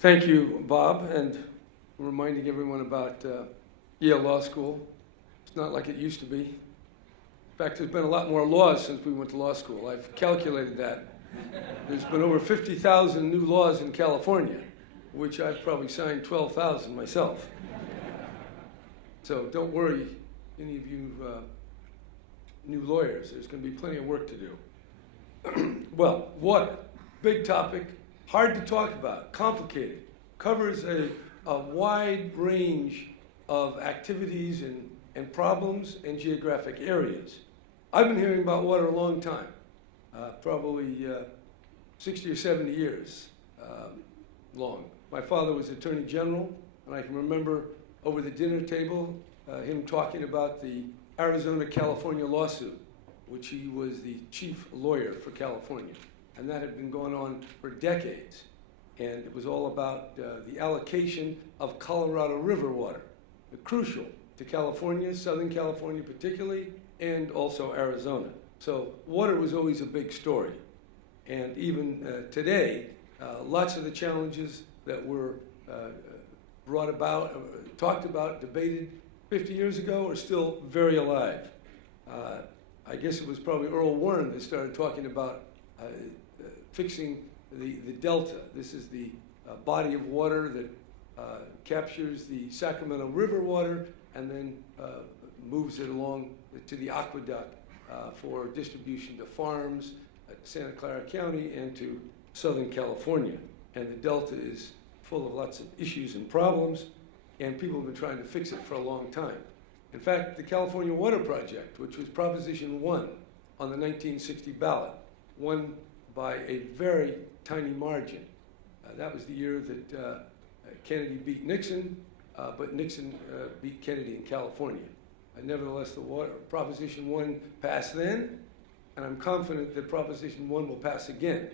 Thank you, Bob, and reminding everyone about Yale Law School. It's not like it used to be. In fact, there's been a lot more laws since we went to law school. I've calculated that. There's been over 50,000 new laws in California, which I've probably signed 12,000 myself. So don't worry, any of you new lawyers, there's going to be plenty of work to do. Well, water, big topic, hard to talk about, complicated, covers a wide range of activities and problems and geographic areas. I've been hearing about water a long time, probably 60 or 70 years long. My father was Attorney General, and I can remember over the dinner table him talking about the Arizona-California lawsuit, which he was the chief lawyer for California. And that had been going on for decades. And it was all about the allocation of Colorado River water, crucial to California, Southern California particularly, and also Arizona. So water was always a big story. And even today, lots of the challenges that were brought about, talked about, debated 50 years ago are still very alive. I guess it was probably Earl Warren that started talking about fixing the delta. This is the body of water that captures the Sacramento River water and then moves it along to the aqueduct for distribution to farms at Santa Clara County and to Southern California. And the delta is full of lots of issues and problems, and people have been trying to fix it for a long time. In fact, the California Water Project, which was Proposition 1 on the 1960 ballot, won by a very tiny margin. That was the year that Kennedy beat Nixon, but Nixon beat Kennedy in California. Nevertheless, the Proposition 1 passed then, and I'm confident that Proposition 1 will pass again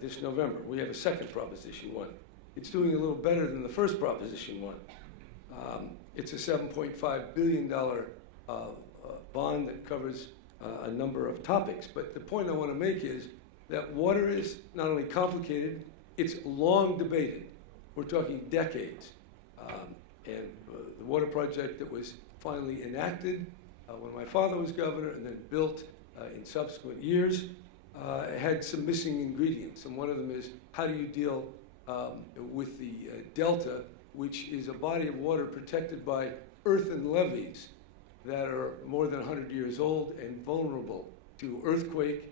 this November. We have a second Proposition 1. It's doing a little better than the first Proposition 1. It's a $7.5 billion bond that covers a number of topics. But the point I want to make is that water is not only complicated, it's long debated. We're talking decades. And the water project that was finally enacted when my father was governor and then built in subsequent years had some missing ingredients. And one of them is, how do you deal with the delta, which is a body of water protected by earthen levees that are more than 100 years old and vulnerable to earthquake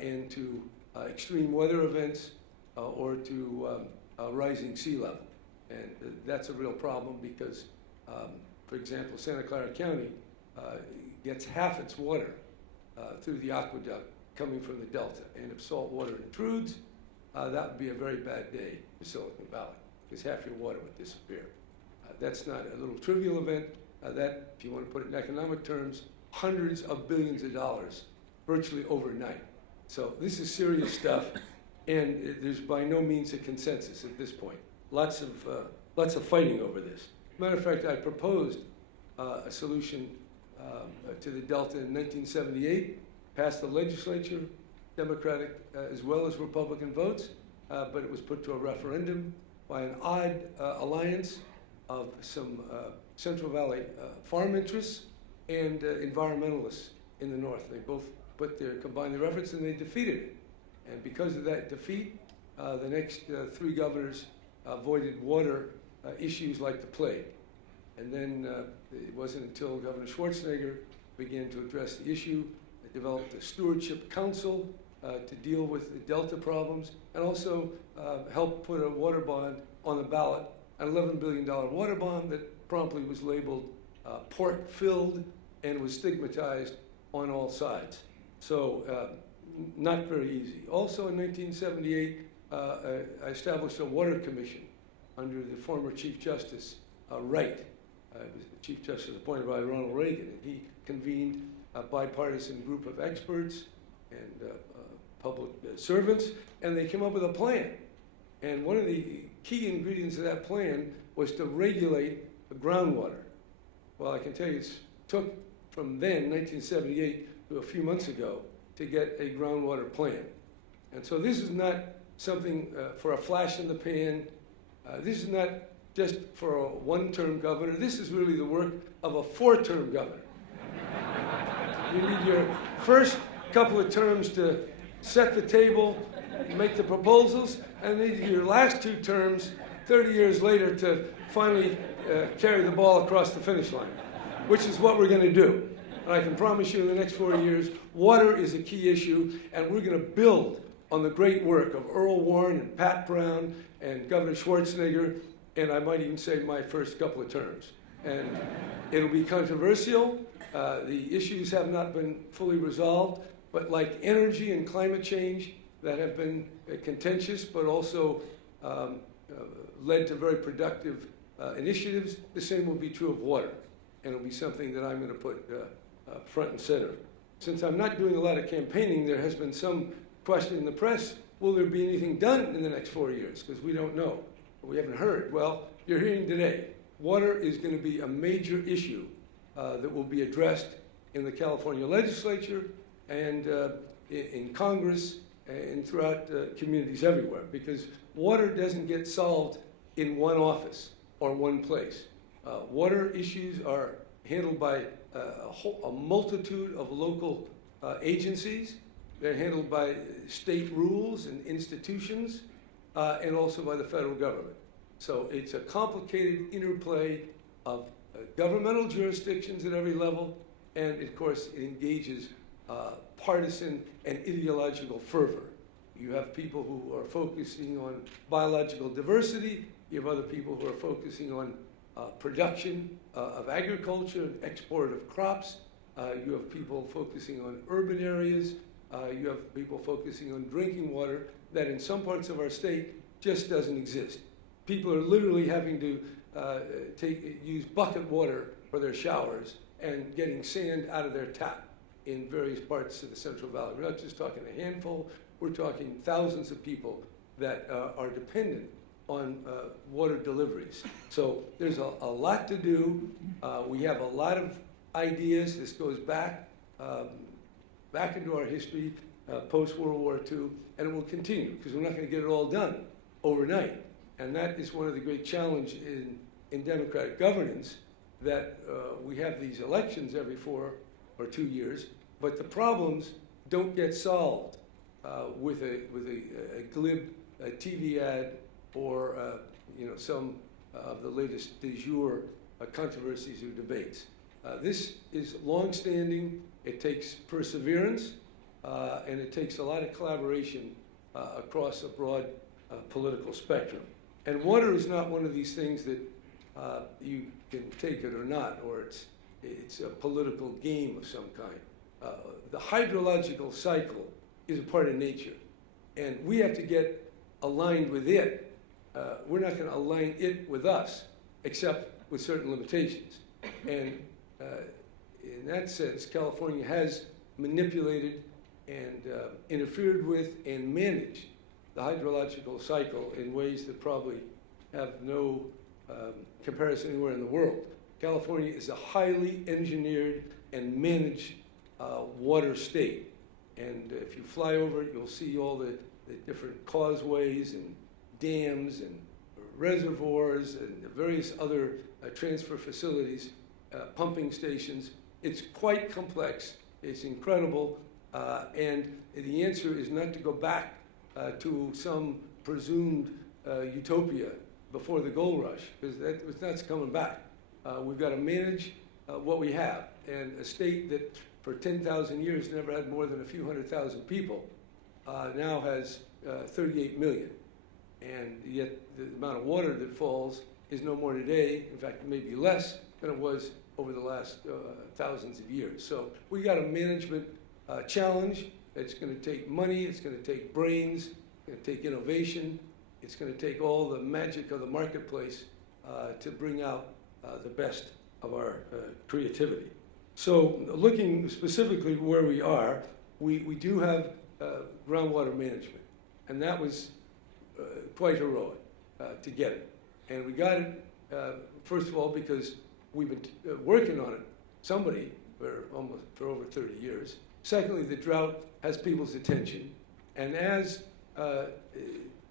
and to extreme weather events or to rising sea level. And that's a real problem because, for example, Santa Clara County gets half its water through the aqueduct coming from the delta. And if salt water intrudes, that would be a very bad day for Silicon Valley, because half your water would disappear. That's not a little trivial event. That, if you want to put it in economic terms, hundreds of billions of dollars virtually overnight. So this is serious stuff, and there's by no means a consensus at this point. Lots of fighting over this. Matter of fact, I proposed a solution to the delta in 1978, passed the legislature, Democratic as well as Republican votes, but it was put to a referendum by an odd alliance of some Central Valley farm interests and environmentalists in the north. They both combined their efforts and they defeated it. And because of that defeat, the next three governors avoided water issues like the plague. And then it wasn't until Governor Schwarzenegger began to address the issue, they developed a stewardship council to deal with the delta problems, and also helped put a water bond on the ballot, an $11 billion water bond that promptly was labeled port-filled and was stigmatized on all sides. So not very easy. Also in 1978, I established a water commission under the former Chief Justice Wright. The Chief Justice appointed by Ronald Reagan, and he convened a bipartisan group of experts and public servants, and they came up with a plan. And one of the key ingredients of that plan was to regulate the groundwater. Well, I can tell you it took from then, 1978, to a few months ago, to get a groundwater plan. And so this is not something for a flash in the pan This is not just for a one-term governor. This is really the work of a four-term governor. You need your first couple of terms to set the table, make the proposals, and then your last two terms, 30 years later, to finally carry the ball across the finish line, which is what we're going to do. And I can promise you in the next 4 years, water is a key issue, and we're going to build on the great work of Earl Warren and Pat Brown and Governor Schwarzenegger, and I might even say my first couple of terms. And it'll be controversial. The issues have not been fully resolved, but like energy and climate change that have been contentious, but also led to very productive initiatives, the same will be true of water. And it'll be something that I'm going to put front and center. Since I'm not doing a lot of campaigning, there has been some question in the press, will there be anything done in the next 4 years? Because we don't know. We haven't heard. Well, you're hearing today. Water is going to be a major issue that will be addressed in the California legislature and in Congress and throughout communities everywhere, because water doesn't get solved in one office or one place. Water issues are handled by a multitude of local agencies. They're handled by state rules and institutions, and also by the federal government. So it's a complicated interplay of governmental jurisdictions at every level, and of course it engages partisan and ideological fervor. You have people who are focusing on biological diversity. You have other people who are focusing on production of agriculture and export of crops. You have people focusing on urban areas. You have people focusing on drinking water that in some parts of our state just doesn't exist. People are literally having to use bucket water for their showers and getting sand out of their tap in various parts of the Central Valley. We're not just talking a handful, we're talking thousands of people that are dependent on water deliveries. So there's a lot to do. We have a lot of ideas. This goes back into our history, post-World War II, and it will continue, because we're not going to get it all done overnight. And that is one of the great challenges in democratic governance, that we have these elections every 4 or 2 years, but the problems don't get solved with a glib TV ad or some of the latest du jour controversies or debates. This is long-standing. It takes perseverance, and it takes a lot of collaboration across a broad political spectrum. And water is not one of these things that you can take it or not, or it's a political game of some kind. The hydrological cycle is a part of nature, and we have to get aligned with it. We're not going to align it with us, except with certain limitations. And in that sense, California has manipulated and interfered with and managed the hydrological cycle in ways that probably have no comparison anywhere in the world. California is a highly engineered and managed water state. And if you fly over it, you'll see all the different causeways and dams and reservoirs and the various other transfer facilities, pumping stations. It's quite complex. It's incredible. And the answer is not to go back to some presumed utopia before the gold rush, because it's not coming back. We've got to manage what we have. And a state that for 10,000 years never had more than a few 100,000 people now has 38 million. And yet the amount of water that falls is no more today, in fact, maybe less than it was over the last thousands of years. So we got a management challenge. It's going to take money, it's going to take brains, it's going to take innovation, it's going to take all the magic of the marketplace to bring out the best of our creativity. So looking specifically where we are, we do have groundwater management, and that was quite heroic to get it. And we got it, first of all, because we've been working on it, somebody, for over 30 years. Secondly, the drought has people's attention. And as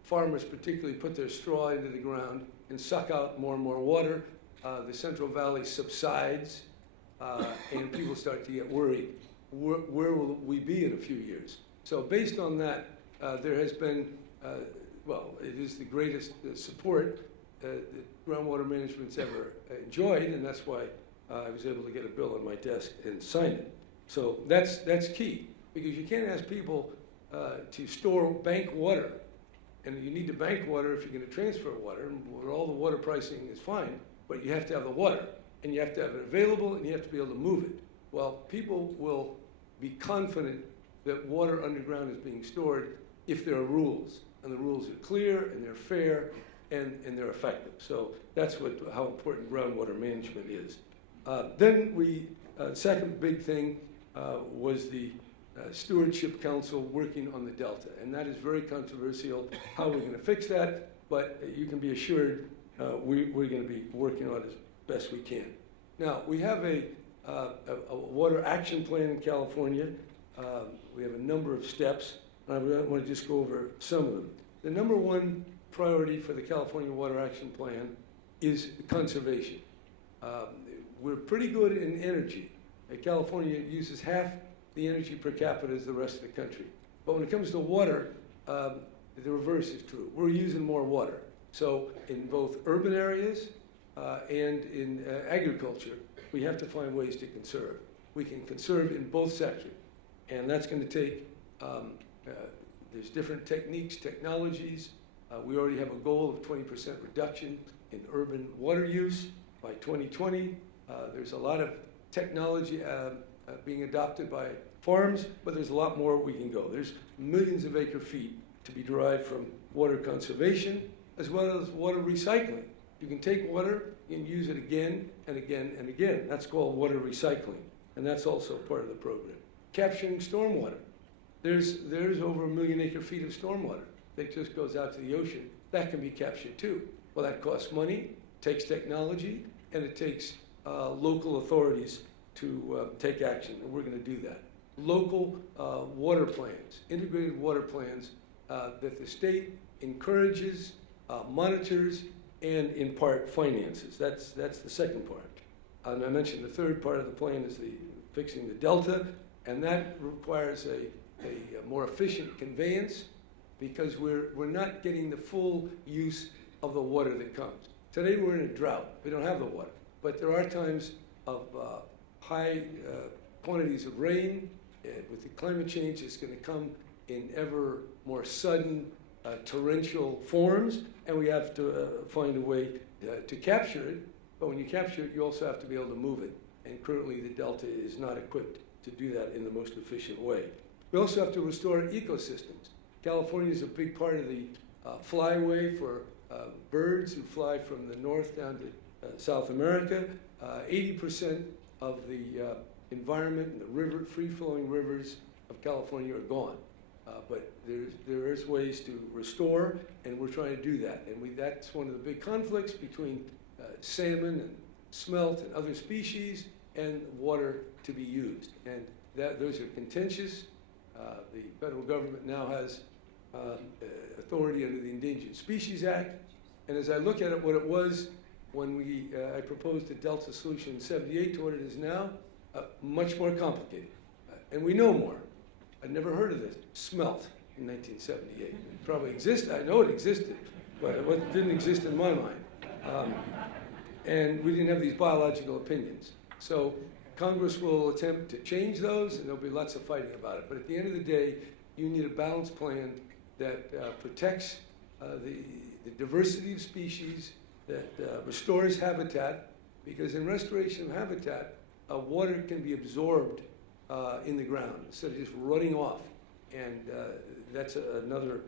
farmers particularly put their straw into the ground and suck out more and more water. The Central Valley subsides, and people start to get worried. Where will we be in a few years? So based on that, there has been, well, it is the greatest support that groundwater management's ever enjoyed, and that's why I was able to get a bill on my desk and sign it. So that's key, because you can't ask people to store bank water, and you need to bank water if you're going to transfer water, and all the water pricing is fine, but you have to have the water, and you have to have it available, and you have to be able to move it. Well, people will be confident that water underground is being stored if there are rules, and the rules are clear, and they're fair, and they're effective. So that's how important groundwater management is. Then second big thing was the Stewardship Council working on the Delta, and that is very controversial, how we're going to fix that, but you can be assured we're going to be working on it as best we can. Now, we have a water action plan in California. We have a number of steps, and I want to just go over some of them. The number one priority for the California Water Action Plan is conservation. We're pretty good in energy. California uses half the energy per capita as the rest of the country. But when it comes to water, the reverse is true. We're using more water. So in both urban areas and in agriculture, we have to find ways to conserve. We can conserve in both sectors. And that's going to take, there's different techniques, technologies. We already have a goal of 20% reduction in urban water use by 2020. There's a lot of technology being adopted by farms, but there's a lot more we can go. There's millions of acre feet to be derived from water conservation as well as water recycling. You can take water and use it again and again and again. That's called water recycling, and that's also part of the program. Capturing stormwater. There's over 1 million acre feet of stormwater that just goes out to the ocean. That can be captured too. Well, that costs money, takes technology, and it takes local authorities to take action, and we're going to do that. Local water plans, integrated water plans that the state encourages, monitors, and in part finances. That's the second part. And I mentioned the third part of the plan is fixing the delta, and that requires a more efficient conveyance because we're not getting the full use of the water that comes. Today we're in a drought. We don't have the water, but there are times of high quantities of rain. With the climate change, it's going to come in ever more sudden torrential forms, and we have to find a way to capture it. But when you capture it, you also have to be able to move it. And currently, the Delta is not equipped to do that in the most efficient way. We also have to restore ecosystems. California is a big part of the flyway for birds who fly from the north down to South America. 80% of the environment and the free-flowing rivers of California are gone. But there is ways to restore, and we're trying to do that. And that's one of the big conflicts between salmon and smelt and other species and water to be used. And those are contentious. The federal government now has authority under the Endangered Species Act. And as I look at it, what it was when I proposed a Delta solution in '78 to what it is now, much more complicated. And we know more. I'd never heard of this. Smelt in 1978. It probably existed. I know it existed, but it didn't exist in my mind. And we didn't have these biological opinions. So Congress will attempt to change those, and there'll be lots of fighting about it. But at the end of the day, you need a balanced plan that protects the diversity of species, that restores habitat, because in restoration of habitat, water can be absorbed in the ground instead of just running off. And that's another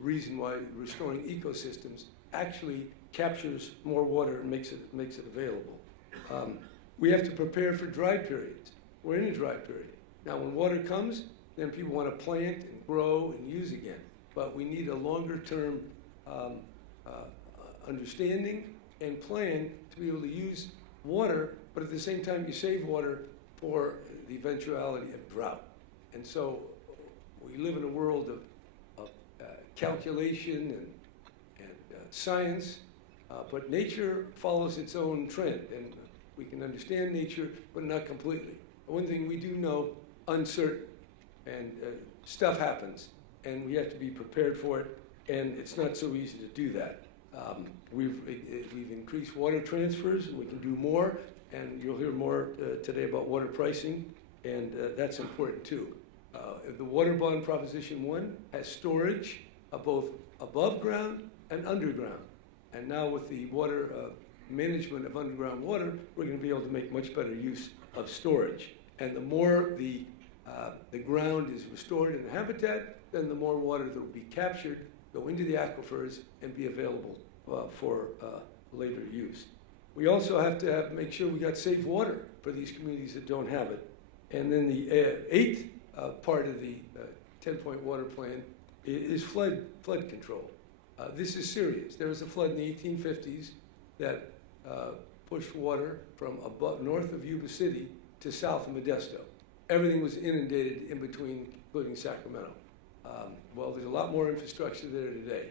reason why restoring ecosystems actually captures more water and makes it available. We have to prepare for dry periods. We're in a dry period. Now, when water comes, then people want to plant and grow and use again. But we need a longer-term understanding and plan to be able to use water, but at the same time you save water for the eventuality of drought. And so we live in a world of calculation and science, but nature follows its own trend, and we can understand nature, but not completely. One thing we do know, uncertain, and stuff happens, and we have to be prepared for it, and it's not so easy to do that. We've increased water transfers, and we can do more, and you'll hear more today about water pricing, and that's important too. The water bond Proposition 1 has storage both above ground and underground. And now with the water management of underground water, we're going to be able to make much better use of storage. And the more the ground is restored in the habitat, then the more water that will be captured, go into the aquifers, and be available for later use. We also have to make sure we got safe water for these communities that don't have it. And then the eighth part of the 10-point water plan is flood control. This is serious. There was a flood in the 1850s that pushed water from north of Yuba City to south of Modesto. Everything was inundated in between, including Sacramento. Well, there's a lot more infrastructure there today,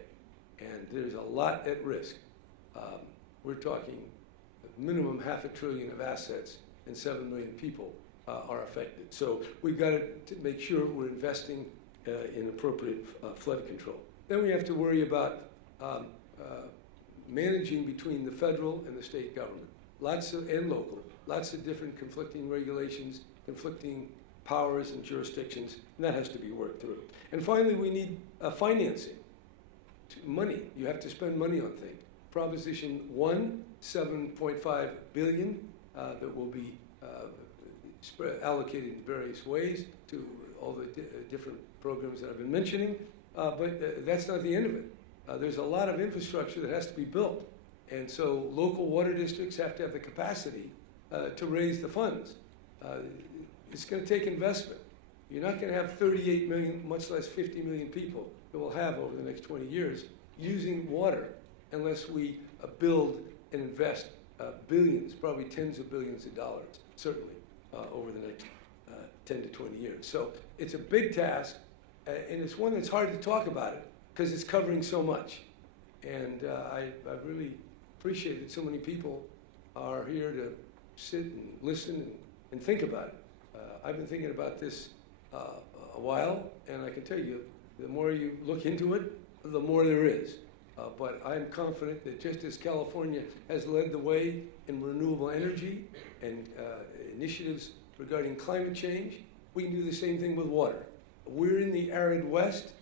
and there's a lot at risk. We're talking a minimum $500 billion of assets, and 7 million people are affected. So we've got to make sure we're investing in appropriate flood control. Then we have to worry about managing between the federal and the state government, and local, lots of different conflicting regulations, conflicting powers and jurisdictions, and that has to be worked through. And finally, we need financing, money. You have to spend money on things. Proposition 1, $7.5 billion that will be allocated in various ways to all the different programs that I've been mentioning, but that's not the end of it. There's a lot of infrastructure that has to be built, and so local water districts have to have the capacity to raise the funds. It's going to take investment. You're not going to have 38 million, much less 50 million people that we'll have over the next 20 years using water unless we build and invest billions, probably tens of billions of dollars, certainly, over the next 10 to 20 years. So it's a big task, and it's one that's hard to talk about it because it's covering so much. And I really appreciate that so many people are here to sit and listen and think about it. I've been thinking about this a while, and I can tell you, the more you look into it, the more there is. But I'm confident that just as California has led the way in renewable energy and initiatives regarding climate change, we can do the same thing with water. We're in the arid West.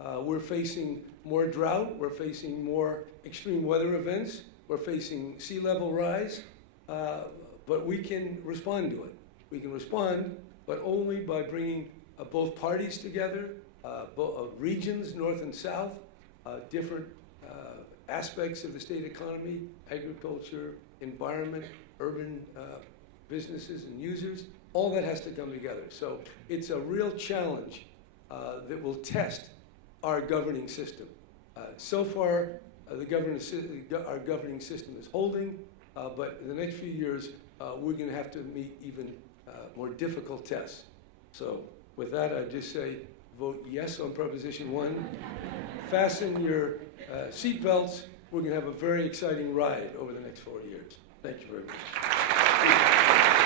We're facing more drought. We're facing more extreme weather events. We're facing sea level rise. But we can respond to it. We can respond, but only by bringing both parties together, regions, north and south, different aspects of the state economy, agriculture, environment, urban businesses and users. All that has to come together. So it's a real challenge that will test our governing system. So far, our governing system is holding, but in the next few years, we're going to have to meet even more difficult tests. So with that, I just say, vote yes on Proposition 1. Fasten your seatbelts. We're going to have a very exciting ride over the next 4 years. Thank you very much.